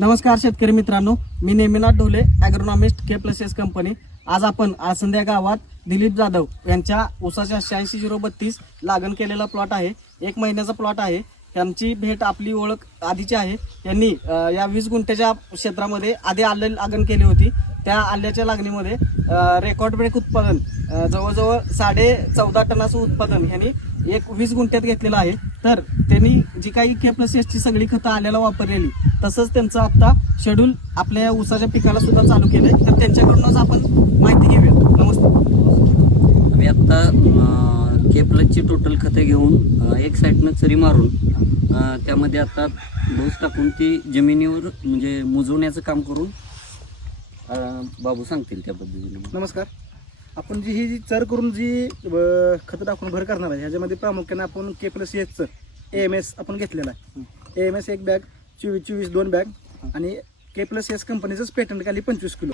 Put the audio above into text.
नमस्कार शेतकरी मित्रांनो, मी नेमिनाथ ढोले, ॲग्रोनॉमिस्ट के+एस कंपनी. आज आपण आसंद्या गावात दिलीप जाधव यांच्या ऊसाच्या 86-032 लागण केलेला प्लॉट आहे. 1 महिन्याचा प्लॉट आहे. त्यांची भेट आपली ओळख आधीची आहे. त्यांनी या 20 गुंठ्याच्या क्षेत्रामध्ये आधी आले लागण केली होती. त्या आल्याच्या लागणीमध्ये रेकॉर्ड ब्रेक उत्पादन जवळजवळ 14.5 टनाचं उत्पादन यांनी 20 गुंठ्यात घेतलेलं आहे. तर त्यांनी जी काही के+एसची सगळी खतं आल्याला वापरलेली, तसंच त्यांचं आता शेड्यूल आपल्या या ऊसाच्या पिकाला सुद्धा चालू केलंय. तर त्यांच्याकडूनच आपण माहिती घेऊया. नमस्ते. आम्ही आता के+ची टोटल खते घेऊन एक साईडनं चरी मारून त्यामध्ये आता डोस टाकून ती जमिनीवर म्हणजे मुजवण्याचं काम करून बाबू सांगतील त्या पद्धतीने. नमस्कार. आपण जी चर करून जी खतं टाकून भर करणार आहे, ह्याच्यामध्ये प्रामुख्याने आपण के+एसचं AMS आपण घेतलेला आहे. AMS 1 बॅग, 24-24 2 बॅग आणि के+एस कंपनीचंच पेटंट खाली 25 किलो.